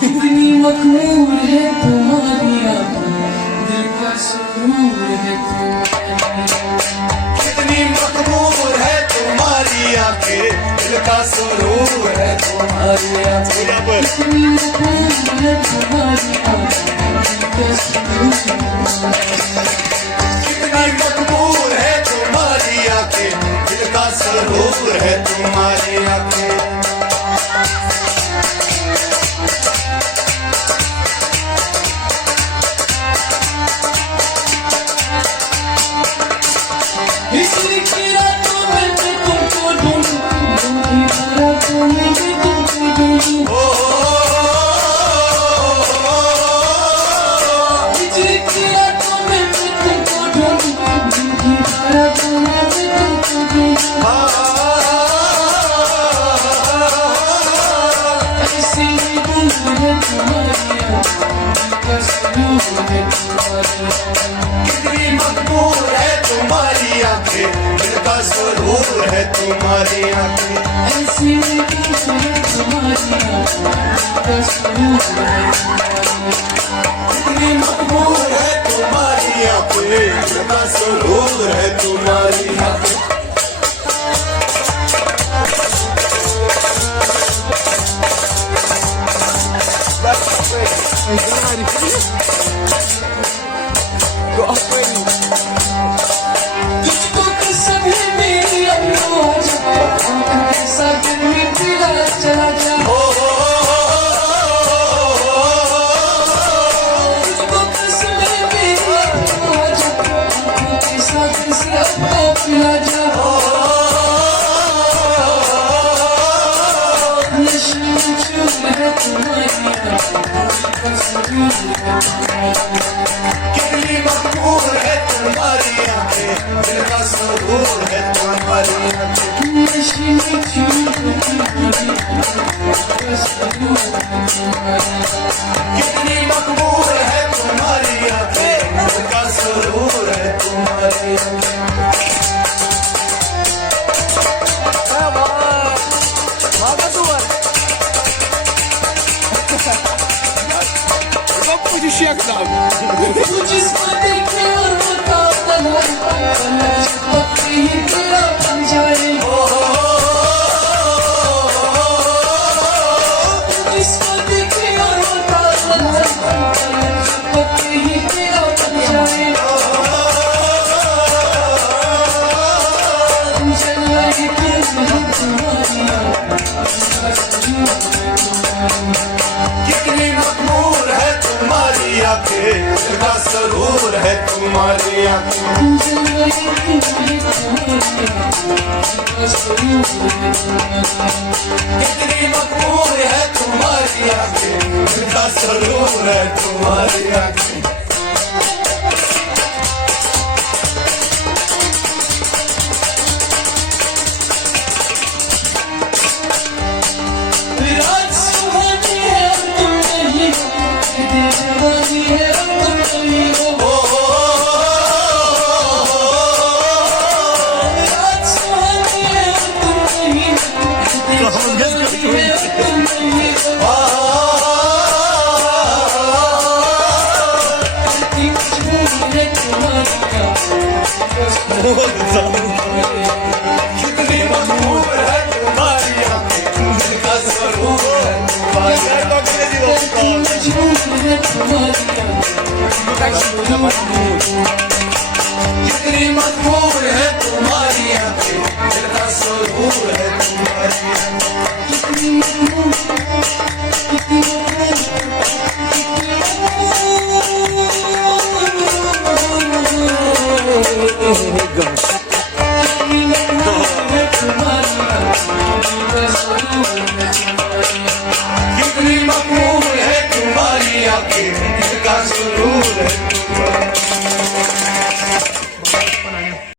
कितनी मखमूर है तुम्हारी आँखें, दिल का सुरूर है कितनी मखमूर है तुम्हारी आंखें, दिल का सुरूर है तुम्हारी आंखें। कितनी मखमूर है तुम्हारी आँखें, दिल का सुरूर कितनी मखमूर है तुम्हारी आंखें, दिल का सुरूर है तुम्हारी आंखें। कितनी मखमूर है तुम्हारी आंखें, दिल का सुरूर है तुम्हारी आंखें। ऐसी तुम्हारी कितनी मखमूर है तुम्हारी आंखें, दिल का सुरूर है तुम्हारी आंखें। तुझको कसम है मेरी अम्मा जा, ऐसा दिल में पिला चला जा। तुझको कसम है मेरी अम्मा जा, ऐसा दिल से अम्मा पिला जा। नशे में चूर है तुम्हारी कितनी मखमूर है तुम्हारी आंखें, दिल का सुरूर है तुम्हारी आंखें। नशे में चूर है तुम्हारी कितनी मखमूर है तुम्हारी आंखें, दिल का सुरूर है तुम्हारी आंखें। जिसको देखे और बता पत्ती ही तेरा बन जाए। जिसको देखे और बता पत्ती ही तेरा बन जाए। जलाई कितनी मखमूर है तुम्हारी आंखें, दिल का सुरूर है तुम्हारी आंखें। कितनी मखमूर है तुम्हारी आंखें, दिल का सुरूर है तुम्हारी आंखें। रात सुहानी है अब तुम नहीं हो, दिल जवानी है अब तुम नहीं हो। रात सुहानी है अब तुम नहीं हो, दिल जवानी है अब तुम नहीं हो। कितनी मजबूर है तुम्हारी कितनी मखमूर है तुम्हारी आंखें, दिल का सुरूर है तुम्हारी आंखें। कितनी मखमूर है तुम्हारी आंखें, दिल का सुरूर है तुम्हारी तुम्हारी